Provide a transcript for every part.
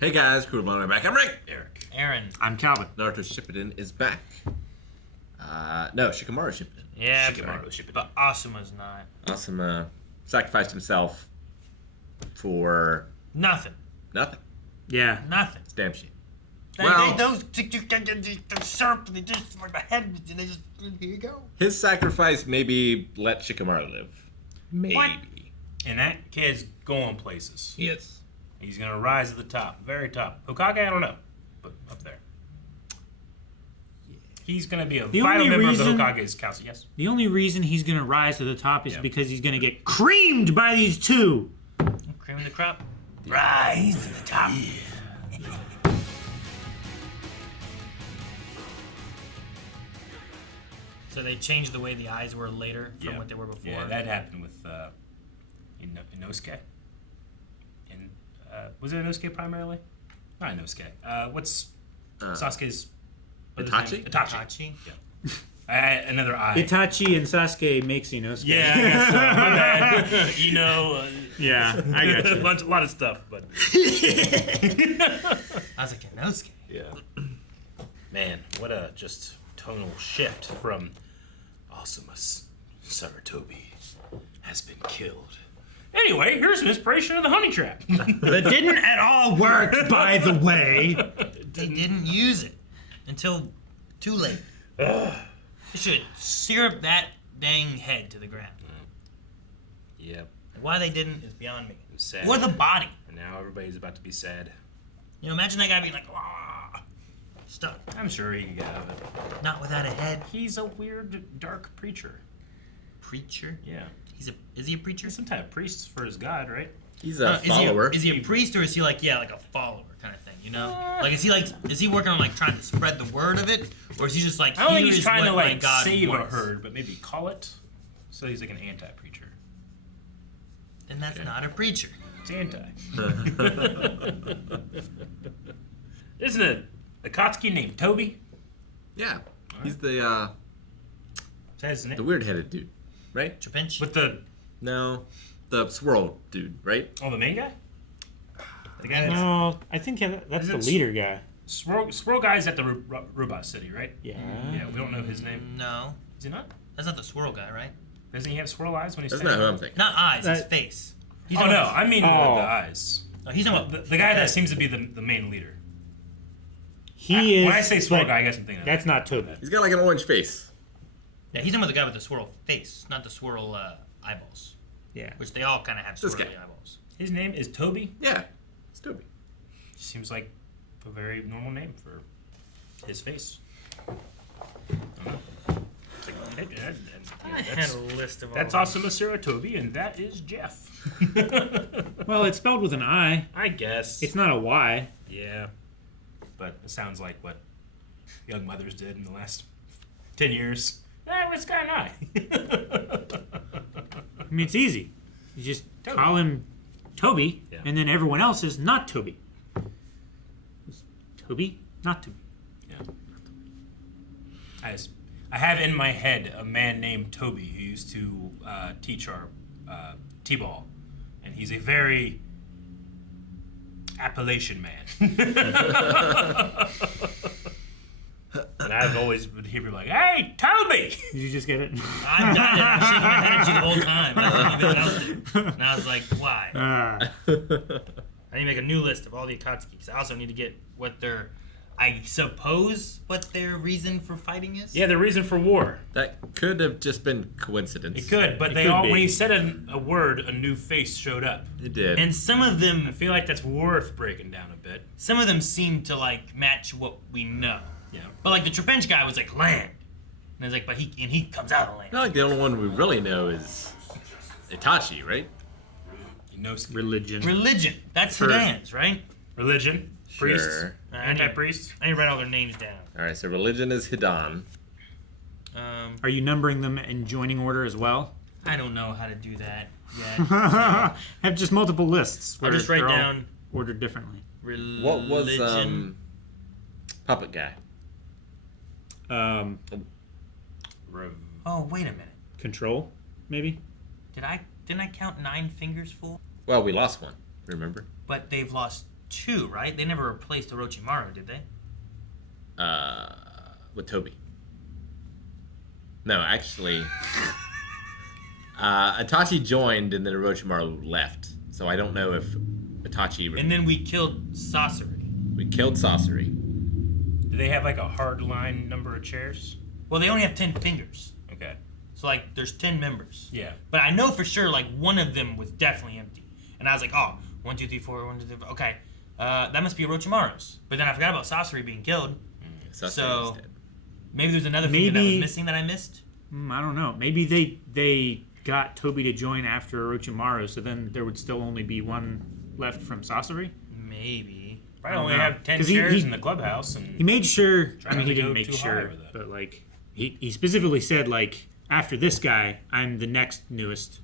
Hey guys, Cool Blonde back. I'm Rick. Eric. Aaron. I'm Calvin. Naruto Shippuden is back. No, Shikamaru Shippuden. Yeah, Shikamaru Shippuden. but Asuma's not. Asuma sacrificed himself for Nothing. nothing. Yeah. Nothing. It's damn shit. Those syrup, they just like the head, and they just here you go. His sacrifice maybe let Shikamaru live. Maybe. What? And that kid's going places. Yes. He's going to rise to the top, very top. Hokage, I don't know, but up there. He's going to be a vital member of the Hokage's council, yes. The only reason he's going to rise to the top is Yeah. because he's going to get creamed by these two. Cream of the crop. Rise to the top. So they changed the way the eyes were later from what they were before. Yeah, that happened with Inosuke. Was it Inosuke primarily? Not Inosuke. What's Sasuke's... Itachi? Itachi. Yeah. Another eye. Itachi and Sasuke makes Inosuke. Yeah, I guess so. My bad. Yeah, I got you. A lot of stuff, but... I was like, Inosuke. Yeah. Man, what a just tonal shift from Asuma's Summer Tobi has been killed. Anyway, here's an inspiration of the honey trap. That didn't at all work, by the way. They didn't use it until too late. They should syrup that dang head to the ground. Yep. Why they didn't is beyond me. It was sad. Or the body. And now everybody's about to be sad. You know, imagine that guy being like, ah, stuck. I'm sure he can get out of it. Not without a head. He's a weird, dark preacher. Preacher? Yeah. Is he a preacher? He's some type of priest for his god, right? He's a follower. Is he a priest or is he like a follower kind of thing? You know, like is he working on like trying to spread the word of it, or is he just like I don't think here he's is trying what to my like God save wants. a herd, but maybe call it. So he's like an anti-preacher. Then that's Okay. not a preacher. It's anti. Isn't it Akatsuki named Tobi? Yeah. He's the Is that his name? the weird-headed dude, right? Trapinch. With the No, the swirl dude, right? the main guy? The guy that's No, I think that's Is the it- leader guy. Swirl guy's at the Robot City, right? Yeah. Yeah, we don't know his name. No, Is he not? that's not the swirl guy, right? Doesn't he have swirl eyes when he's That's not standing who up? I'm thinking. Not eyes, his That- face. He's Oh talking no, about- I mean Oh. the eyes. No, he's talking The about guy that seems to be the main leader. He is. When I say swirl but guy, I guess I'm thinking of That's not Tobi. He's got like an orange face. Yeah, he's talking about the guy with the swirl face, not the swirl eyeballs, Yeah. which they all kind of have This swirly guy. eyeballs. His name is Tobi. Yeah. It's Tobi. Seems like a very normal name for his face. I don't know. It's like, I had that's a list of all. that's Asuma Tobi, and that is Jeff. Well, it's spelled with an I. I guess. It's not a Y. Yeah. But it sounds like what young mothers did in the last 10 years. It's got an eye. I mean, it's easy. You just Tobi. call him Tobi, Yeah. and then everyone else is not Tobi. It's Tobi, not Tobi. I have in my head a man named Toby who used to teach our T-ball, and he's a very Appalachian man. And I've always would hear people like, "Hey, Toby!" Did you just get it? I'm dying. I'm shaking my head at you the whole time. That's what everyone else did. And I was like, why? I need to make a new list of all the Akatsukis. I also need to get what their, I suppose, what their reason for fighting is. Yeah, the reason for war. That could have just been coincidence. It could, but It they could all be. when he said a word, a new face showed up. It did. And some of I them, feel like that's worth breaking down a bit. seem to like match what we know. Yeah. But like the Trapinch guy was like land, and it's like, but he comes out of land. I feel like the only one we really know is Itachi, right? Inosuke. Religion. Religion. That's Sure. Hidan's, right? Religion. Priests. Sure. Anti-priest. I need to write all their names down. All right, so religion is Hidan. Are you numbering them in joining order as well? I don't know how to do that yet. Have just multiple lists. I'll where just write they're all down ordered differently. religion. What was puppet guy? Oh, wait a minute. Control, maybe. Didn't I count 9 fingers full? Well, we lost one. Remember? But they've lost 2, right? They never replaced Orochimaru, did they? With Tobi. No, actually, Itachi joined and then Orochimaru left. So I don't know if Itachi. And then we killed Sasori. We killed Sasori. Do they have like a hard line number of chairs? Well, they only have 10 fingers. Okay. So, like, there's 10 members. Yeah. But I know for sure, like, one of them was definitely empty. And I was like, oh, 1, 2, 3, 4, 1, 2, 3, 4. Okay. That must be Orochimaru's. But then I forgot about Sasori being killed. Sasori So- was dead. Maybe there's another finger that was missing that I missed. I don't know. Maybe they got Tobi to join after Orochimaru, so then there would still only be one left from Sasori. Maybe. Probably don't only know. have 10 'Cause he- chairs he- in the clubhouse. And He made sure. I Trying mean, he not to didn't go make too high sure, with it. but like he specifically said like after this guy, I'm the next newest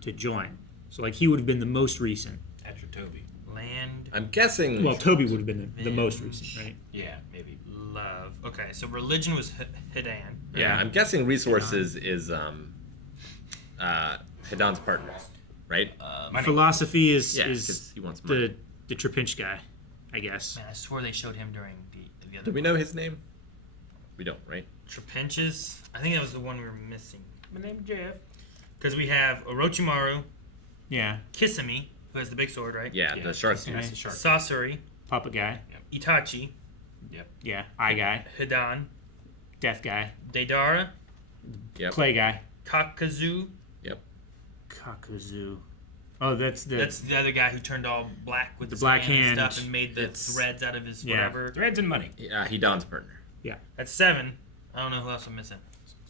to join. So like he would have been the most recent. after Tobi. Land, I'm guessing. Well, Tobi would have been the most recent, right? Yeah, maybe. love. Okay, so religion was Hidan. Yeah, I'm guessing resources is Hidan's partner, right? Money. Philosophy is Yeah, 'cause is he wants money. the Trapinch guy, I guess. Man, I swore they showed him during the other. Do we know his name? We don't, right? Trapinches? I think that was the one we were missing. My name's Jeff. Because we have Orochimaru, Yeah, Kisame, who has the big sword, right? Yeah, Yeah, the shark. Kisame. That's the shark. Sasori, Papa guy. Itachi, Yeah, eye guy, Hidan, death guy, Deidara, Yep. clay guy, Kakazu. Yep. Kakuzu. Oh, that's the That's the other guy who turned all black with The his black hand and hand. stuff and made the It's- threads out of his Yeah. whatever. Threads and money. Hidan's partner. That's 7. I don't know who else I'm missing.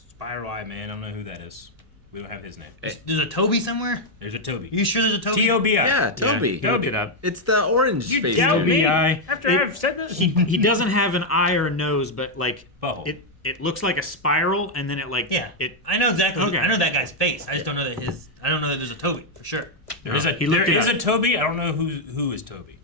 Spiral Eye Man. I don't know who that is. We don't have his name. Hey. There's a Toby somewhere? There's a Tobi. You sure there's a Toby? T-O-B-I. Yeah, Tobi. Yeah, look it up. It's the orange You face. doubt me? T-O-B-I. After It- I've said this? He doesn't have an eye or a nose, but like Butthole. it looks like a spiral, and then it like Yeah. it. I know exactly. Okay. I know that guy's face. I just don't know that his. I don't know that there's a Toby for sure. There is a He looked it a up. Tobi. I don't know who is Toby.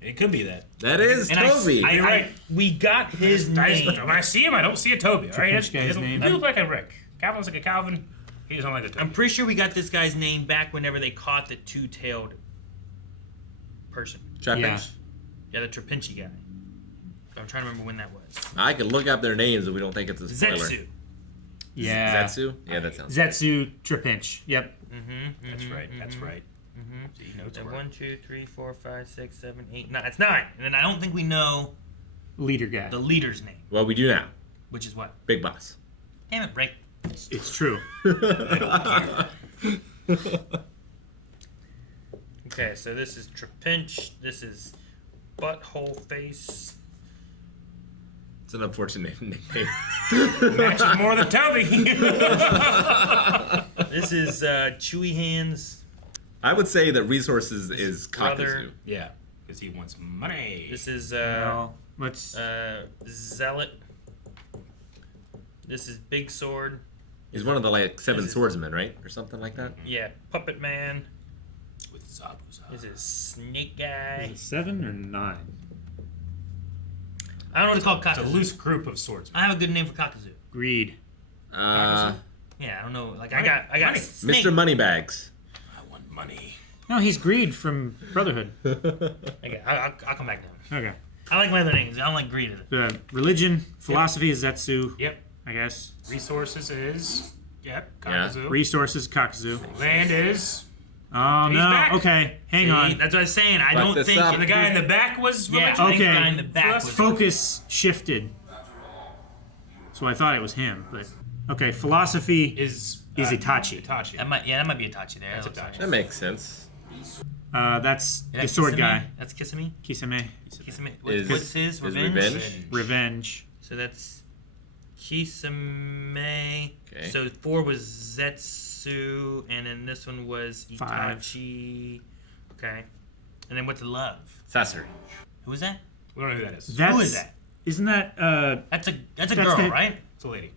It could be that. That is And Tobi. You're right. we got his When name. I see him, I don't see a Toby. All right, Which guy's name? He looks like a Rick. Calvin's like a Calvin. He doesn't like a Toby. I'm pretty sure we got this guy's name back whenever they caught the two-tailed person. Trapinch. Yeah. Yeah, the Trapinchi guy. I'm trying to remember when that was. I can look up their names if we don't think it's a spoiler. Zetsu. Yeah. Zetsu? Yeah, that sounds. Zetsu Trapinch. Yep. That's right. That's right. See, notes So work. 1, 2, 3, 4, 5, 6, 7, 8, 9. It's 9. And then I don't think we know Leader guy. the leader's name, Well, we do now. which is what? Big Boss. Damn it, break. It's true. Okay, so this is Trapinch. This is Butthole Face. It's an unfortunate nickname. Matches more than Toby. This is Chewy Hands. I would say that resources is brother. Kakazu. Yeah, because he wants money. This is Well, let's. Zealot. This is Big Sword. He's one of the like 7 This is- swordsmen, right, or something like that. Yeah, Puppet Man. With Zabuza. This is Snake Guy. Is it 7 or 9? I don't know what to call It's a Kakazu. loose group of swordsmen. I have a good name for Kakazu. Greed. Yeah, I don't know. Like I got Money. Snake. Mr. Moneybags. I want money. No, he's Greed from Brotherhood. Okay, I'll come back down. Okay. I like my other names. I don't like greed. Religion, philosophy is Zetsu, Yep. I guess. Resources is. Yep. Yeah. Kakazu. Resources, Kakuzu. Land is. Oh, He's no. back. Okay, hang See, on. that's what I was saying. I Fuck don't this think up. And the guy in the back was Yeah, religion. I think the Okay. guy in the back was Focus shifted. So I thought it was him, but. Okay, philosophy Is Itachi. Itachi. that might be Itachi there. That's That looks Itachi. like. That makes sense. That's Is that the sword Kisame? guy. That's Kisame. Kisame. Kisame. Is- What's his is revenge? revenge? Revenge. So that's Kisame. Okay. So 4 was Zetsu, and then this one was 5. Itachi. Okay. And then what's love? Sasori. Who is that? We don't know who that is. That's, Who is that? Isn't that That's a That's girl, the- right? It's a lady.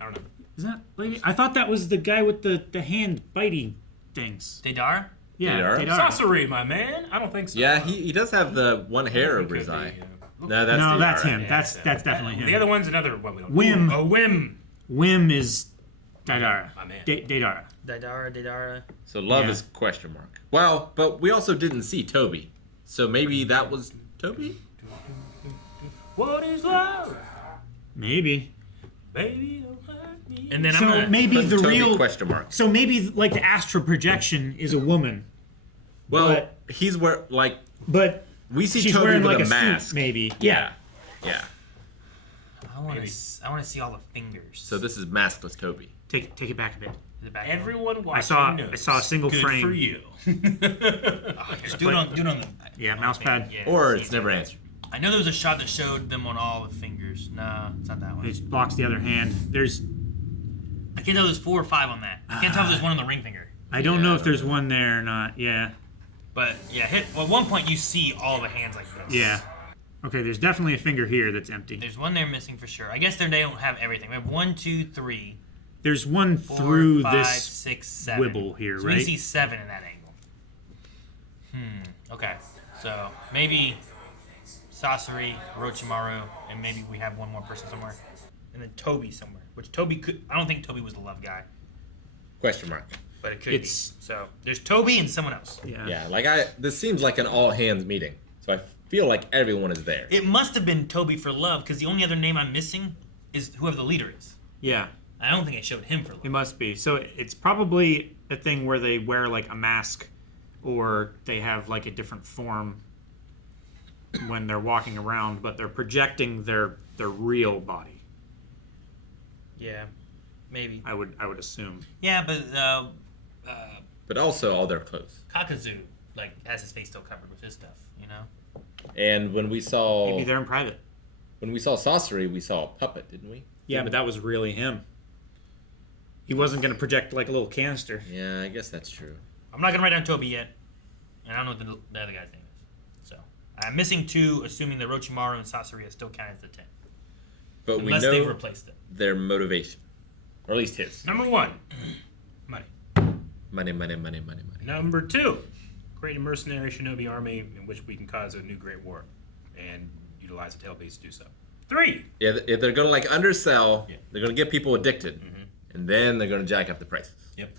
I don't know. isn't that lady? I thought that was the guy with the hand biting things. Deidara? Yeah, Deidara? Deidara. Sasori, my man. I don't think so. Yeah, he does have the one hair It over his could be, eye. yeah. No, that's No, that's Deidara. him. That's definitely him. The other one's another one we don't Whim. know. Oh, Whim. Whim is Deidara. My man. Deidara. Deidara. So love Yeah. is question mark. Well, but we also didn't see Tobi. So maybe that was Tobi? What is love? Maybe. Baby, don't hurt me. And then So I'm gonna maybe Put the Tobi real question mark. So maybe like the astral projection is a woman, Well, he's but we see she's Tobi wearing with like a a mask. suit, maybe. Yeah. I want Maybe. to see all the fingers. So this is maskless Tobi. Take it back a bit. Is it back Everyone watching I saw a single Good frame. for you. Just do it on the. Yeah, mouse pad. Yeah, Or see, it's never answered. I know there was a shot that showed them on all the fingers. No, it's not that one. It blocks the other hand. There's I can't tell if there's 4 or 5 on that. I can't tell if there's one on the ring finger. I don't know if there's one there or not. Yeah. But yeah, at one point you see all the hands like this. Yeah. Okay, there's definitely a finger here that's empty. There's one there missing for sure. I guess they don't have everything. We have 1, 2, 3, There's one 4, through 5, this 6, 7. wibble here, so right? we can see 7 in that angle. Okay. So maybe Sasori, Orochimaru, and maybe we have one more person somewhere. And then Tobi somewhere. Which Tobi could... I don't think Tobi was the love guy. Question mark. But it could It's- be. So there's Tobi and someone else. Yeah, this seems like an all hands meeting. So I feel like everyone is there. It must have been Tobi for love, because the only other name I'm missing is whoever the leader is. Yeah, I don't think it showed him for love. it must be. So it's probably a thing where they wear like a mask or they have like a different form when they're walking around, but they're projecting their real body. Yeah, maybe. I would assume. Yeah, but But also all their clothes. Kakazu has his face still covered with his stuff, you know? And when we saw Maybe they're in private. Sasori, we saw a puppet, didn't we? Yeah, but that was really him. He wasn't going to project like a little canister. Yeah, I guess that's true. I'm not going to write down Tobi yet, and I don't know what the other guy's name is. So, I'm missing 2, assuming that Orochimaru and Sasori still count as the 10. But Unless we they've know replaced them. their motivation. Or at least his. Number 1, money. Money. Number 2, create a mercenary shinobi army in which we can cause a new great war and utilize the tailbase to do so. 3, Yeah, if they're going to undersell, Yeah. they're going to get people addicted. And then they're going to jack up the prices. yep.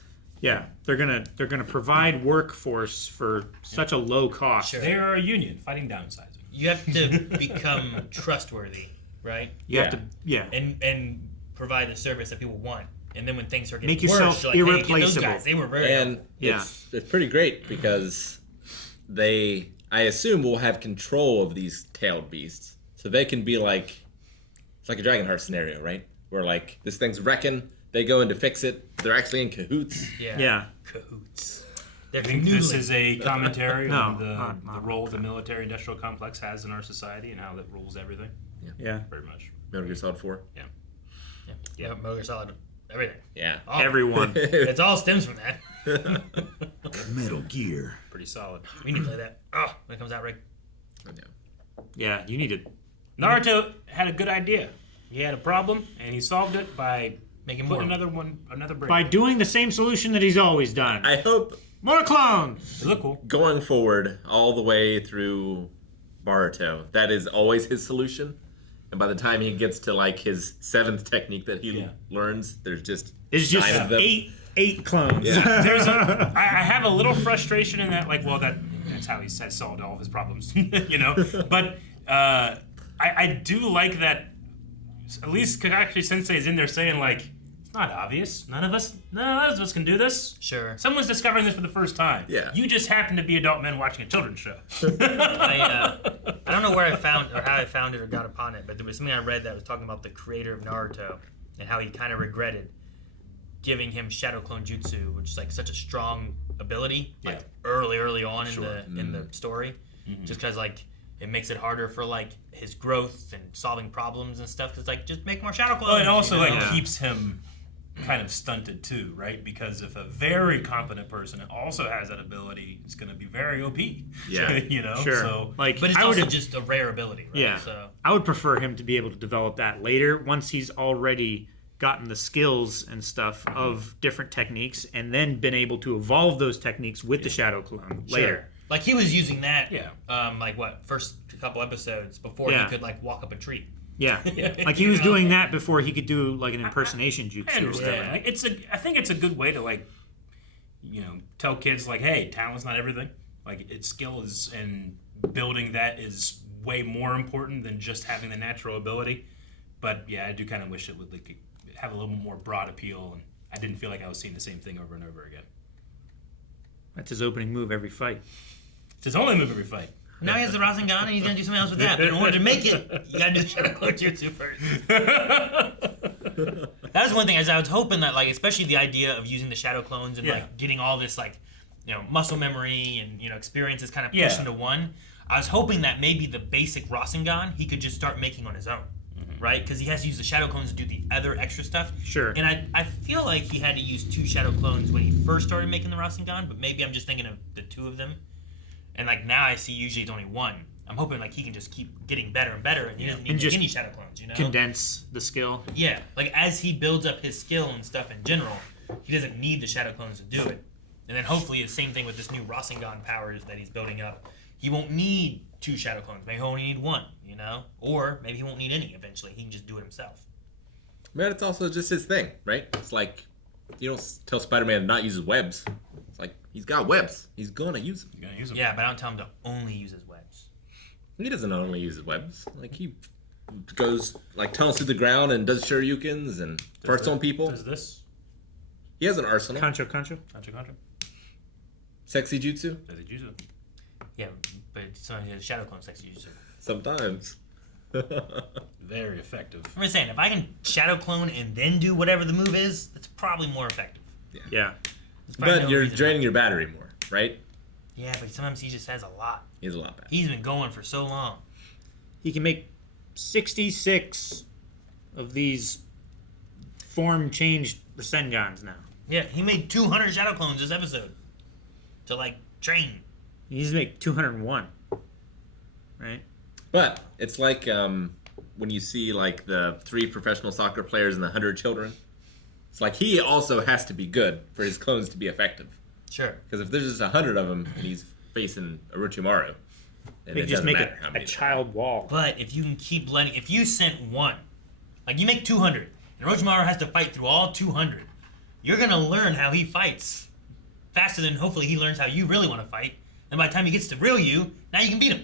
Yeah, they're gonna provide workforce for such a low cost. Sure. They are a union fighting downsizing. You have to become trustworthy, right? You have to, And provide the service that people want. And then when things are getting Make yourself worse, you're like, hey, get those irreplaceable. guys. They were very And helpful. Yeah. it's pretty great because I assume, will have control of these tailed beasts. So they can be like, it's like a Dragonheart scenario, right? Where like, this thing's wrecking, they go in to fix it, they're actually in cahoots. Yeah. Cahoots. They're I think this canoodling. is a commentary No, on not the role the military-industrial complex has in our society and how that rules everything, Yeah. very much. Metal Gear Solid 4. Yeah, Metal Gear Solid, everything. Yeah. All- Everyone. It all stems from that. Metal Gear. Pretty solid. We need to play that. Oh, when it comes out, Rick. Yeah, you need to. Naruto had a good idea. He had a problem, and he solved it by Making putting more. another brain. By doing the same solution that he's always done. I hope More clones! It looked cool. going forward all the way through Boruto, that is always his solution. And by the time he gets to like his 7th technique that he learns, there's just It's just 9 of them. eight clones. There's I have a little frustration in that, like, well, that's how he said solved all of his problems, you know. But I do like that. At least Kakashi Sensei is in there saying like, it's not obvious. None of us can do this. Sure. Someone's discovering this for the first time. Yeah. You just happen to be adult men watching a children's show. I don't know where I found or how I found it or got upon it, but there was something I read that was talking about the creator of Naruto and how he kind of regretted giving him Shadow Clone Jutsu, which is like such a strong ability, like early on in the story, just because like it makes it harder for like his growth and solving problems and stuff. Cause like just make more Shadow Clones. Well, it also you know? like keeps him kind of stunted too, right? Because if a very competent person also has that ability, it's going to be very OP. Yeah. you know. Sure. So Like, But it's I also would, just a rare ability, right? yeah. So I would prefer him to be able to develop that later once he's already gotten the skills and stuff of different techniques and then been able to evolve those techniques with the Shadow Clone later. like he was using that, Yeah. like what first couple episodes before Yeah. he could like walk up a tree. Yeah. Like he was doing that before he could do like an impersonation jutsu I or understand. whatever. Like, I think it's a good way to like, tell kids like, hey, talent's not everything. Like its skill is and building that is way more important than just having the natural ability. But yeah, I do kind of wish it would like have a little more broad appeal, and I didn't feel like I was seeing the same thing over and over again. That's his opening move every fight. It's his only move every fight. Now he has the Rasengan and he's gonna do something else with that. But in order to make it, you gotta do the Shadow Clone Jutsu first. That was one thing. As I was hoping that, like, especially the idea of using the Shadow Clones and like getting all this like, muscle memory and experiences kind of pushed into one. I was hoping that maybe the basic Rasengan he could just start making on his own, right? Because he has to use the Shadow Clones to do the other extra stuff. Sure. And I feel like he had to use 2 Shadow Clones when he first started making the Rasengan, but maybe I'm just thinking of the 2 of them. And like now I see usually it's only 1. I'm hoping like he can just keep getting better and better, and he doesn't need any Shadow Clones, Condense the skill. Yeah, like as he builds up his skill and stuff in general, he doesn't need the Shadow Clones to do it. And then hopefully the same thing with this new Rasengan powers that he's building up. He won't need 2 Shadow Clones. Maybe he'll only need 1, Or maybe he won't need any eventually. He can just do it himself. But it's also just his thing, right? It's like, you don't tell Spider-Man to not use his webs. It's like, he's got webs. He's gonna use them. You're gonna use them. Yeah, but I don't tell him to only use his webs. He doesn't only use his webs. Like, he goes, like, tunnels through the ground and does shoryukens and farts on people. Does this? He has an arsenal. Concho. Contra. Sexy jutsu. Does he use it? Yeah, but sometimes he has Shadow Clone sex user. Sometimes. Very effective. I'm just saying, if I can Shadow Clone and then do whatever the move is, that's probably more effective. Yeah. But you're draining your battery more, right? Yeah, but sometimes he just has a lot. He has a lot back. He's been going for so long. He can make 66 of these form changed Rasengans now. Yeah, he made 200 Shadow Clones this episode to like train. He needs to make 201. Right? But it's like when you see like the 3 professional soccer players and the 100 children. It's like he also has to be good for his clones to be effective. Sure. Because if there's just 100 of them and he's facing Orochimaru, then They it just doesn't make matter how a many. child wall. But if you can keep if you sent 1, like you make 200, and Orochimaru has to fight through all 200, you're gonna learn how he fights faster than hopefully he learns how you really want to fight. And by the time he gets to real you, now you can beat him.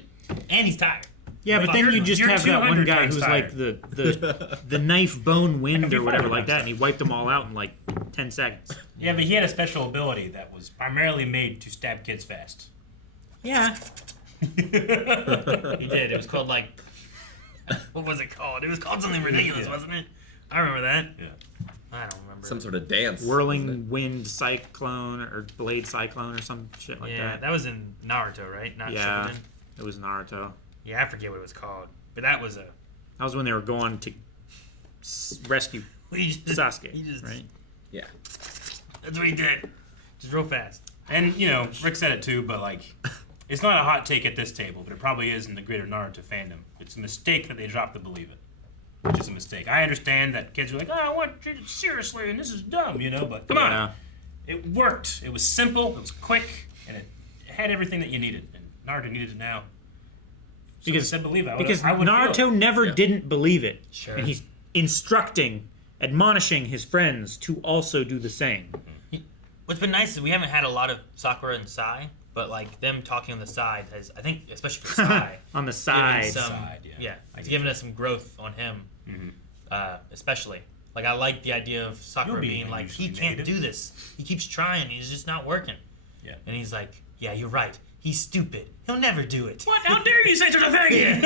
And he's tired. Yeah, but then you just have that one guy who's like the knife bone wind or whatever like that, and he wiped them all out in like 10 seconds. Yeah, but he had a special ability that was primarily made to stab kids fast. Yeah. He did. It was called like, what was it called? It was called something ridiculous, wasn't it? I remember that. Yeah. I don't remember. Some sort of dance. Whirling wind cyclone or blade cyclone or some shit like Yeah, that. that was in Naruto, right? Not Yeah. Shippuden. It was Naruto. Yeah, I forget what it was called. But that was That was when they were going to rescue Sasuke, He just, right? Yeah. That's what he did. Just real fast. And, Rick said it too, but, like, it's not a hot take at this table, but it probably is in the greater Naruto fandom. It's a mistake that they dropped the believe it, which is a mistake. I understand that kids are like, I want to treat it seriously, and this is dumb, but come on. It worked. It was simple, it was quick, and it had everything that you needed. And Naruto needed it now. So Because, I said believe it. because I would Naruto feel it. never didn't believe it. Sure. And he's instructing, admonishing his friends to also do the same. What's been nice is we haven't had a lot of Sakura and Sai, but like them talking on the side has, I think, especially for Sai, On the given side. some, it's given us some growth on him, especially. Like I like the idea of Sakura You'll be being like, he usually can't native. do this. He keeps trying. He's just not working. Yeah. And he's like, yeah, you're right. He's stupid. He'll never do it. What? How dare you say such a thing?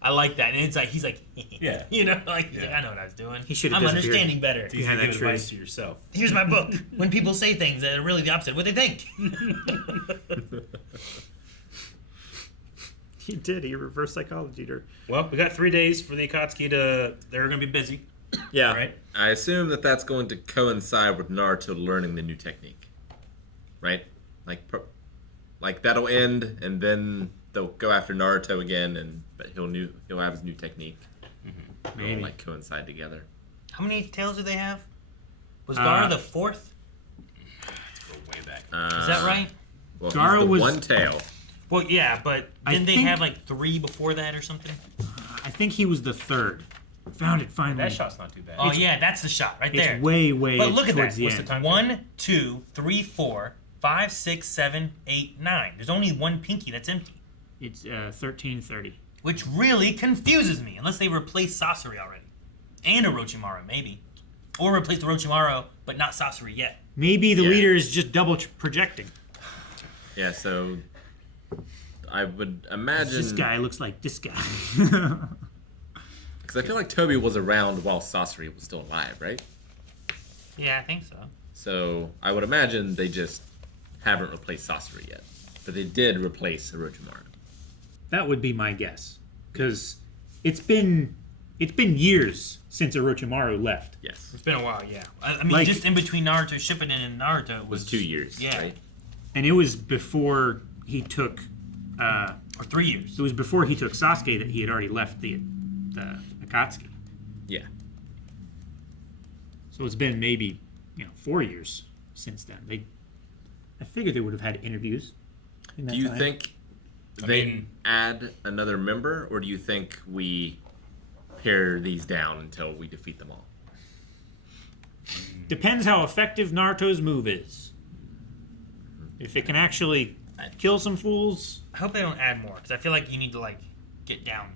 I like that. And it's like, he's like, Yeah. he's like, I know what I was doing. He should have I'm disappeared. understanding better. It's easy Behind to that give tree. advice to yourself. Here's my book. When people say things that are really the opposite of what they think. He did. He reverse psychology her. Well, we got 3 days for the Akatsuki they're going to be busy, Yeah. right? I assume that that's going to coincide with Naruto learning the new technique, right? Like that'll end, and then they'll go after Naruto again, but he'll have his new technique. Maybe. It'll like coincide together. How many tails do they have? Was Gara the 4th? Go way back. Is that right? Well, Gaara he's the was- one tail. Well, yeah, but I didn't they think- have like 3 before that or something? I think he was the third. Found it finally. That shot's not too bad. Oh, yeah, that's the shot right It's there. way But look at towards that. the What's end. the time? 1, 2, 3, 4, 5, 6, 7, 8, 9. There's only one pinky that's empty, It's 1330. which really confuses me. Unless they replace Sasori already, and Orochimaru maybe, or replace Orochimaru but not Sasori yet. Maybe the Yeah. leader is just double projecting. Yeah, so I would imagine This guy looks like this guy. because I feel like Tobi was around while Sasori was still alive, right? Yeah, I think so. So I would imagine they just haven't replaced Sasori yet, but they did replace Orochimaru. That would be my guess, because it's been years since Orochimaru left. Yes, It's been a while, yeah. I mean, Like- just in between Naruto Shippuden and Naruto it was 2 years, Yeah, right? And it was before he took or 3 years. it was before he took Sasuke that he had already left the Akatsuki. Yeah. So it's been maybe 4 years since then. I figured they would have had interviews. in that Do you time. think they add another member, or do you think we pare these down until we defeat them all? Depends how effective Naruto's move is. If it can actually kill some fools, I hope they don't add more, because I feel like you need to, like, get down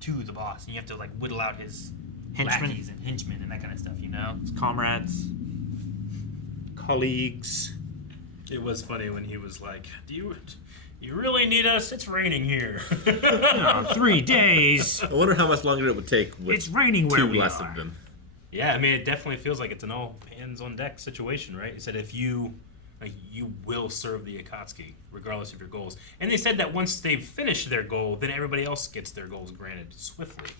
to the boss, and you have to, like, whittle out his Henchmen. lackeys and henchmen and that kind of stuff, you know? comrades, colleagues. It was funny when he was like, "Do you really need us? It's raining here." 3 days. I wonder how much longer it would take with It's raining where 2 we less are. of them. Yeah, I mean, it definitely feels like it's an all hands on deck situation, right? He said if you will serve the Akatsuki regardless of your goals, and they said that once they've finished their goal, then everybody else gets their goals granted swiftly.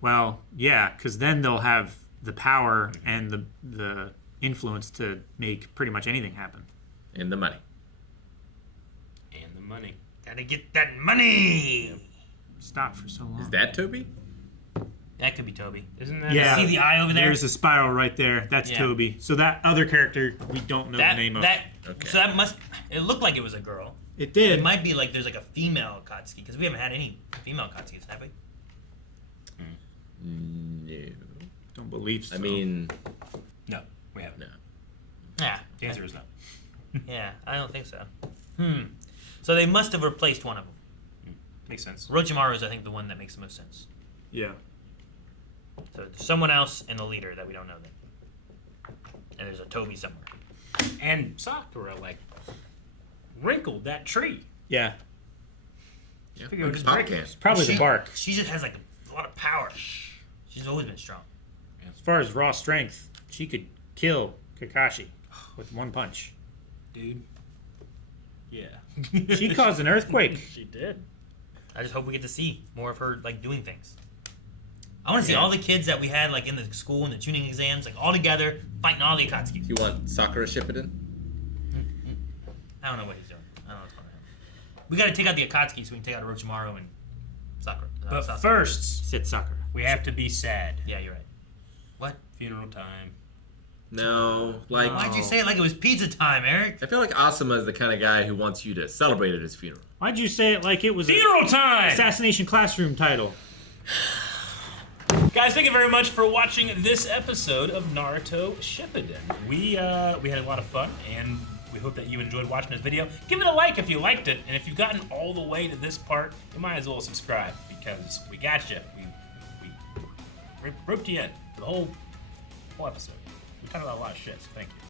Well, yeah, because then they'll have the power and the influence to make pretty much anything happen. And the money. And the money. Gotta get that money! Stop for so long. Is that Tobi? That could be Tobi. Isn't that? Yeah. See the eye over there? There's a spiral right there. That's Yeah. Toby. So that other character we don't know the name of. Okay. So that it looked like it was a girl. It did. It might be like there's like a female Akatsuki, because we haven't had any female Akatsukis, have we? No. Don't believe so. I mean, No, we haven't. no. Yeah. The answer is no. Yeah, I don't think so. So they must have replaced one of them. Makes sense. Orochimaru is, I think, the one that makes the most sense. Yeah. So there's someone else and the leader that we don't know then. And there's a Tobi somewhere. And Sakura wrinkled that tree. Yeah. Yeah, figure it was pop breaking. can. It's probably the bark. She just has like a lot of power. She's always been strong. As far as raw strength, she could kill Kakashi with one punch. Dude. Yeah. She caused an earthquake. She did. I just hope we get to see more of her like doing things. I want to see Yeah. all the kids that we had like in the school and the tuning exams, like all together fighting all the Akatsukis. You want Sakura Shippuden? I don't know what he's doing. I don't know what's going on. We got to take out the Akatsuki so we can take out Orochimaru and Sakura. But Sasuke. first, Sit Sakura. we have to be sad. Yeah, you're right. What? Funeral time. No, like Why'd you say it like it was pizza time, Eric? I feel like Asuma is the kind of guy who wants you to celebrate at his funeral. Why'd you say it like it was an Funeral time! assassination classroom title? Guys, thank you very much for watching this episode of Naruto Shippuden. We had a lot of fun, and we hope that you enjoyed watching this video. Give it a like if you liked it, and if you've gotten all the way to this part, you might as well subscribe, because we got you. We roped you in for the whole episode. We talked about a lot of shit, so thank you.